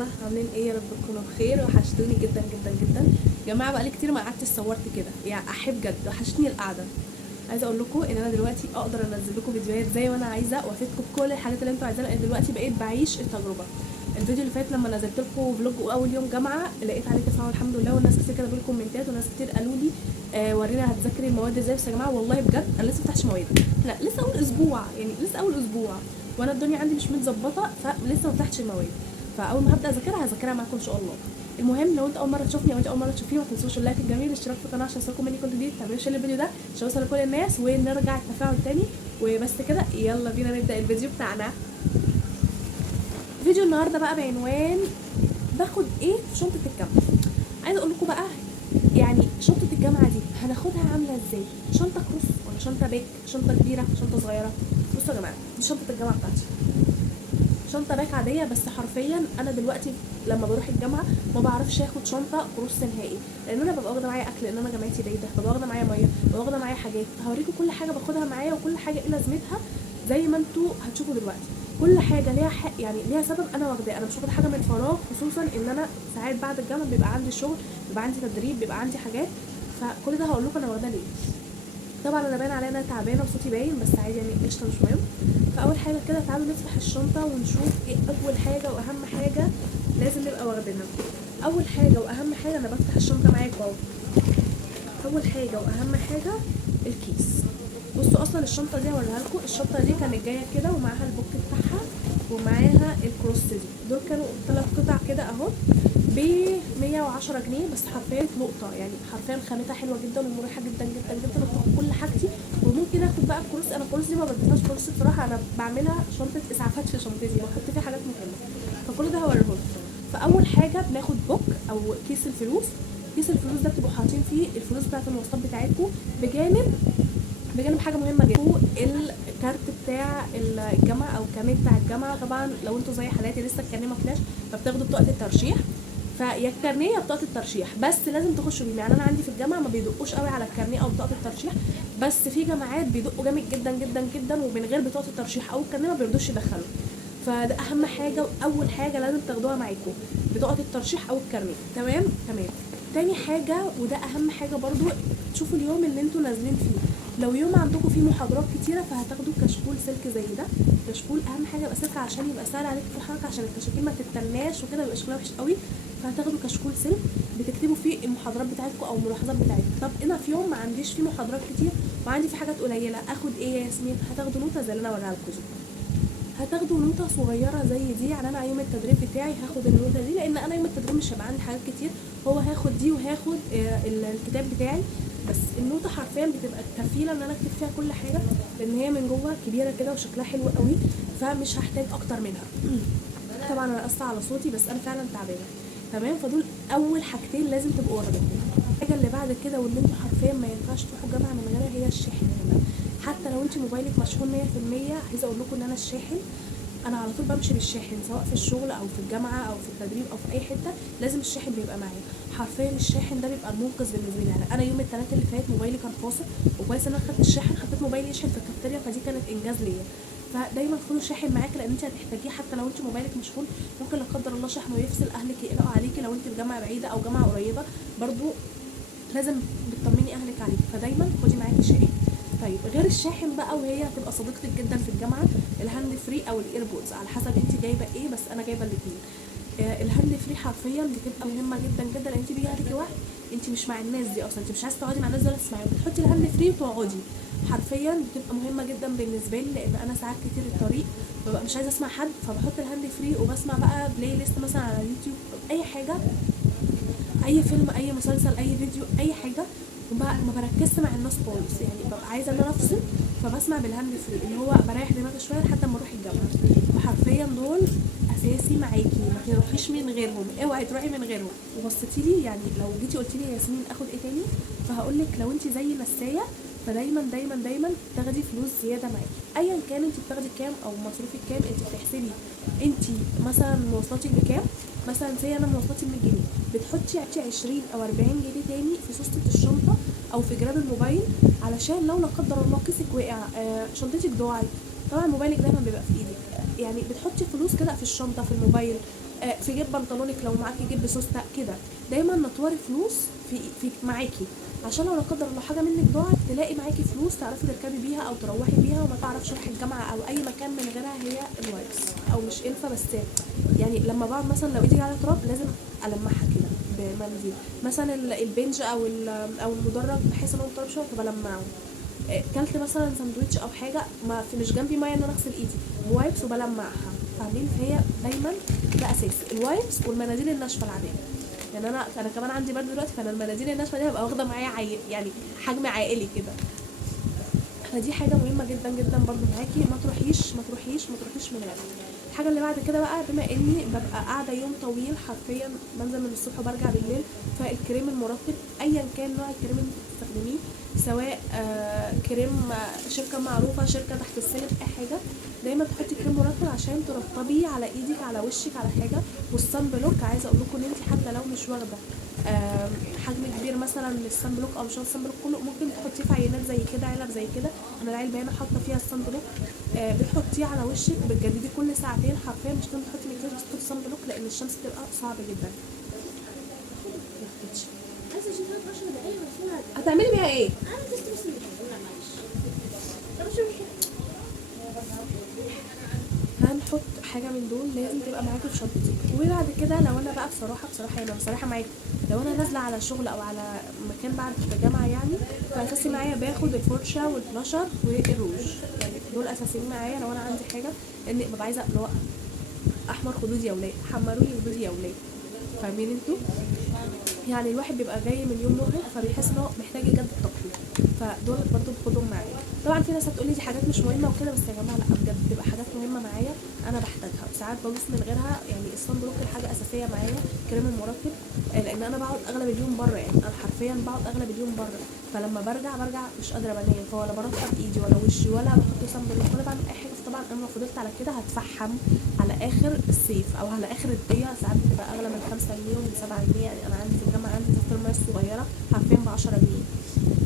يلا عاملين ايه؟ يا رب تكونوا بخير. وحشتوني جدا جدا جدا يا جماعه، بقالي كتير ما قعدتش صورت كده، يعني احب بجد وحشتني القعده. عايزه اقول لكم ان انا دلوقتي اقدر انزل لكم فيديوهات زي ما انا عايزه وافيدكم بكل الحاجات اللي انتوا عايزينها، لان دلوقتي بقيت بعيش التجربه. الفيديو اللي فات لما نزلت لكم فلوج اول يوم جامعه لقيت عليه تفاعل الحمد لله، والناس كتير كتبوا لي كومنتات وناس كتير قالوا لي ورينا هتذاكري المواد ازاي. بس يا جماعه والله بجد انا لسه ما فتحتش مواد، لا لسه اول اسبوع، يعني لسه اول اسبوع وانا الدنيا عندي مش متظبطه، فلسه ما فتحتش المواد. فاول ما هبدا اذاكرها معاكم ان شاء الله. المهم لو انت اول مره تشوفني او انت اول مره تشوفيني ما تنسوش اللايك الجميل، الاشتراك في القناه عشان يوصلكم مني كل جديد، تعملوا شير الفيديو ده عشان يوصل لكل الناس ونرجع التفاعل تاني. وبس كده يلا بينا نبدا الفيديو بتاعنا. فيديو النهارده بقى بعنوان باخد ايه في شنطه الجامعه. عايزه اقول لكم بقى يعني شنطه الجامعه دي هناخدها عامله ازاي، شنطه كروس ولا شنطه باك، شنطه كبيره شنطه صغيره. بصوا يا جماعه دي شنطه الجامعه بتاعتي، شنطه باك عاديه، بس حرفيا انا دلوقتي لما بروح الجامعه ما بعرفش اخد شنطه كروس نهائي، لان انا ببقى واخده معايا اكل، لان انا جامعتي بعيده، ببقى واخده معايا ميه، ببقى واخده معايا حاجات. هوريكم كل حاجه باخدها معايا وكل حاجه ايه لازمتها زي ما انتوا هتشوفوا دلوقتي. كل حاجه ليها يعني ليها سبب انا واخداه، انا مش واخده حاجه من فراغ، خصوصا ان انا ساعات بعد الجامعه بيبقى عندي شغل، بيبقى عندي تدريب، بيبقى عندي حاجات، فكل ده هقول لكم انا واخداه ليه. طبعا انا باين عليا انا تعبانه وصوتي باين، بس عادي يعني قشطه مش مهم. فاول حاجه كده تعالوا نفتح الشنطه ونشوف ايه اول حاجه واهم حاجه لازم نبقى واخدينها. اول حاجه واهم حاجه انا بفتح الشنطه معاكم اهو. اول حاجه واهم حاجه الكيس. بصوا اصلا الشنطه دي هوريها لكم، الشنطه دي كانت جايه كده ومعاها البوك بتاعها ومعاها الكروس دي، دول كانوا 3 قطع كده اهو ب 110 جنيه، بس حرفيا نقطه، يعني حرفيا خامتها حلوه جدا ومريحه جدا جدا جدا، وبتاخد كل حاجتي. وممكن اخد بقى الكروس، انا الكروس دي ما بديهاش كروس بصراحه، انا بعملها شنطه اسعافات في شنطتي واحط فيها حاجات مهمه، فكل ده هوريهولكم. فاول حاجه بناخد بوك او كيس الفلوس. كيس الفلوس ده بتبقوا حاطين فيه الفلوس بتاعت المواصلات بتاعتكم، بجانب حاجه مهمه جدا الكارت بتاع الجامعه او الكارنيه بتاع الجامعه. طبعا لو انتوا زي حالاتي لسه الكارنيه ما فلاش فبتاخدوا بطاقه الترشيح، فيا الكارنيه يا بطاقه الترشيح، بس لازم تخشوا بيه. يعني انا عندي في الجامعه ما بيدقوش قوي على الكارنيه او بطاقه الترشيح، بس في جامعات بيدقوا جامد جدا جدا جدا ومن غير بطاقه الترشيح او الكارنيه ما بيرضوش يدخلوا. فده اهم حاجه واول حاجه لازم تاخدوها معاكم، بطاقه الترشيح او الكارنيه. تمام تمام. تاني حاجه وده اهم حاجه برضو، تشوفوا اليوم اللي انتوا نازلين فيه. لو يوم عندكم فيه محاضرات كتيره فهتاخدوا كشكول سلك زي ده. كشكول اهم حاجه يبقى سلك عشان يبقى سهل عليكم في الحركه، عشان الكشاكيل ما تتناش وكده ميبقاش شكلها وحش قوي. فهتاخدوا كشكول سلك بتكتبوا فيه المحاضرات بتاعتكم او الملاحظات بتاعتكم. طب انا في يوم ما عنديش فيه محاضرات كتير وعندي فيه حاجات قليله، اخد ايه يا ياسمين؟ هتاخدوا نوته زي اللي انا وريها لكم دي، هتاخدوا نوته صغيره زي دي. يعني انا يوم التدريب بتاعي هاخد النوته دي، لان انا يوم التدريب مش هيبقى عندي حاجات كتير، هو هاخد دي وهاخد الكتاب بتاعي بس. النوته حرفيا بتبقى كفيله ان انا اكتب فيها كل حاجه، لان هي من جوه كبيره كده وشكلها حلو قوي، فمش هحتاج اكتر منها. طبعا انا اسفه على صوتي بس انا فعلا تعبانه. تمام. فدول اول حاجتين لازم تبقوا واخدينهم. الحاجه اللي بعد كده واللي انتوا حرفيا ما ينفعش تروحوا الجامعه من غيرها هي الشاحن. حتى لو انت موبايلك مشحون 100%، عايزه اقول لكم ان انا الشاحن انا على طول بمشي بالشاحن، سواء في الشغل او في الجامعه او في التدريب او في اي حته لازم الشاحن بيبقى معايا. حرفيا الشاحن ده بيبقى المنقذ بالنسبه لي. يعني انا يوم الثلاث اللي فات موبايلي كان فاصل، وكويس ان انا خدت الشاحن، حطيت موبايلي يشحن في الكافتيريا، فدي كانت انجاز ليا. فدايما خدوا شاحن معاكي لان انت هتحتاجيه، حتى لو انت موبايلك مشحون ممكن لا قدر الله شحنه يفصل، اهلك يقلقوا عليكي لو انت في جامعه بعيده او جامعه قريبه، برضو لازم بتطمني اهلك عليكي، فدايما خدي معاكي شاحن. طيب غير الشاحن بقى وهي هتبقى صديقتك جدا في الجامعه، الهاند فري او الايربودز على حسب انت جايبه ايه، بس انا جايبه الاثنين. الهاند فري حرفيا بتبقى مهمه جدا جدا، لان انت بيجي عليكي وقت انت مش مع الناس دي اصلا، انت مش عايزه تقعدي مع الناس دول تسمعيهم، بتحطي الهاند فري وتقعدي. حرفيا بتبقى مهمه جدا بالنسبه لي، لان انا ساعات كتير الطريق ببقى مش عايزه اسمع حد، فبحط الهاند فري وبسمع بقى بلاي ليست مثلا على اليوتيوب، اي حاجه، اي فيلم اي مسلسل اي فيديو اي حاجه، ما بركزش مع الناس خالص، يعني ببقى عايزه ان انا افصل، فبسمع بالهاند فري اللي هو بريح دماغي شويه لحد ما اروح الجامعه. فحرفيا دول اساسي معاكي، ما تروحيش من غيرهم، اوعي تروحي من غيرهم. وبصيتي لي يعني لو جيتي قلتي لي يا ياسمين اخد ايه تاني، فهقول لك لو انت زي نسايه فدايما دايما دايما تاخدي فلوس زياده معاكي، ايا كان انت بتاخدي كام او مصروفك كام، انت بتحسبي انت مثلا مواصلاتك بكام. مثلا زي انا مواصلاتي 100 جنيه، بتحطي 20 او 40 جنيه تاني في سوسته الشنطه او في جراب الموبايل، علشان لو لا قدر الله كيسك وقع، شنطتك ضاعت، طبعا موبايلك دايما بيبقى في ايدك، يعني بتحطي فلوس كده في الشنطه في الموبايل. في جيب بنطلونك لو معاكي جيب سوسته كده. دايما نطوري فلوس في معاكي، عشان لو لا قدر الله حاجه منك ضاعت تلاقي معاكي فلوس تعرفي تركبي بيها او تروحي بيها، وما تعرفش تروحي الجامعه او اي مكان من غيرها. هي الوايبس او مش الفا بس، يعني لما بقعد مثلا لو ايدي على تراب لازم المعها كده بمنديل. مثلا البنج او المدرج بحيث ان هو مطرب شويه فبلمعه. كلت مثلا ساندوتش او حاجه ما في مش جنبي ميه ان انا اغسل ايدي بوايبس وبلمعها، فاهمين؟ فهي دايما ده اساسي، الوايبس والمناديل الناشفه العاديه. يعني انا كمان عندي برد دلوقتي، فانا المناديل الناشفه دي هبقى واخده معايا يعني حجم عائلي كده. فدي حاجه مهمه جدا جدا برضو معاكي، ما تروحيش من غيرها. الحاجه اللي بعد كده بقى، بما اني ببقى قاعده يوم طويل حرفيا، بنزل من الصبح وبرجع بالليل، فالكريم المرطب ايا كان نوع الكريم اللي انت بتستخدميه، سواء كريم شركه معروفه، شركه تحت السلم، اي حاجه، دايما تحطي كريم مرطب عشان ترطبيه على ايدك على وشك على حاجه. والصن بلوك عايزه اقول لكم ان انت حتى لو مش واخده حجم كبير مثلا للصن بلوك او مش واخده الصن بلوك كله، ممكن تحطيه في عينات زي كده، علب زي كده. انا العلبه هنا حاطه فيها الصن بلوك، بتحطيه على وشك بتجددي كل ساعتين حرفيا، مش لازم تحطي مكياج بس تحطي صن بلوك لان الشمس بتبقى صعبه جدا. عايزه اشوف 10 دقايق مرفوعه. هتعملي بيها ايه؟ انا تست بس لا معلش. طب شوف هنحط حاجه من دول لازم تبقى معاكي في شنطتك. وبعد كده لو انا بقى بصراحه يعني بصراحه معاكم، لو انا نازله على شغل او على مكان بعد الجامعه يعني، فاساسي معايا باخد الفرشه والبلاشر والروج، يعني دول اساسيين معايا لو انا عندي حاجه، لان ببقى عايزه اللي هو احمر خدودي يا ولاد، حمروني خدودي يا ولاد، فاهمين انتوا؟ يعني الواحد بيبقى جاي من يوم مرهق فبيحس ان هو محتاج يجدد طاقته، فدول برضو باخدهم معايا. طبعا في ناس هتقولي دي حاجات مش مهمه وكده، بس يا جماعه لا بجد بتبقى حاجات مهمه معايا، انا بحتاجها وساعات ببص من غيرها. يعني الصن بلوك حاجه اساسيه معايا، كريم المرطب، لان انا بقعد اغلب اليوم بره، يعني انا حرفيا بقعد اغلب اليوم بره، فلما برجع مش قادره بنام، فولا برطب ايدي ولا وشي ولا بحط صن بلوك ولا بعمل اي حاجه. طبعا انا لو فضلت على كده هتفحم على اخر الصيف او على اخر الدنيا، ساعات بتبقى اغلى من 5 جنيه ومن 7 جنيه. يعني انا عندي في الجامعه عندي ازازه الميه الصغيره حرفيا ب 10 جنيه،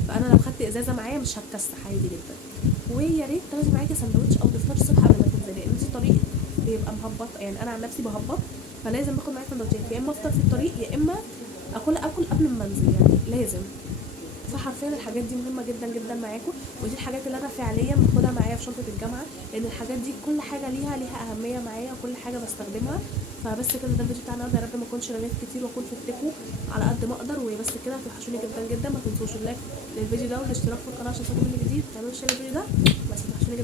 فانا لو خدت ازازه معايا مش هتكسح عادي جدا. ويا ريت تاخدي معاكي سندوتش او تفطري الصبح قبل ما تنزلي، لان انت الطريق بيبقى مهبط، يعني انا عن نفسي بهبط، فلازم باخد معايا سندوتشين، يا اما افطر في الطريق يا اما اكل قبل ما انزل، يعني لازم. فحرفيا الحاجات دي مهمه جدا جدا معاكم، ودي الحاجات اللي انا فعليا باخدها معايا في شنطه الجامعه، لان الحاجات دي كل حاجه ليها اهميه معايا وكل حاجه بستخدمها. فبس كده ده الفيديو بتاعنا النهارده، يا رب ما اكونش رغيت كتير واكون فدتكم على قد ما اقدر. وبس كده، هتوحشوني جدا جدا، ما تنسوش اللايك للفيديو ده والاشتراك في القناه عشان تاخدوا مني جديد، تعملوا شير الفيديو ده، بس هتوحشوني جدا.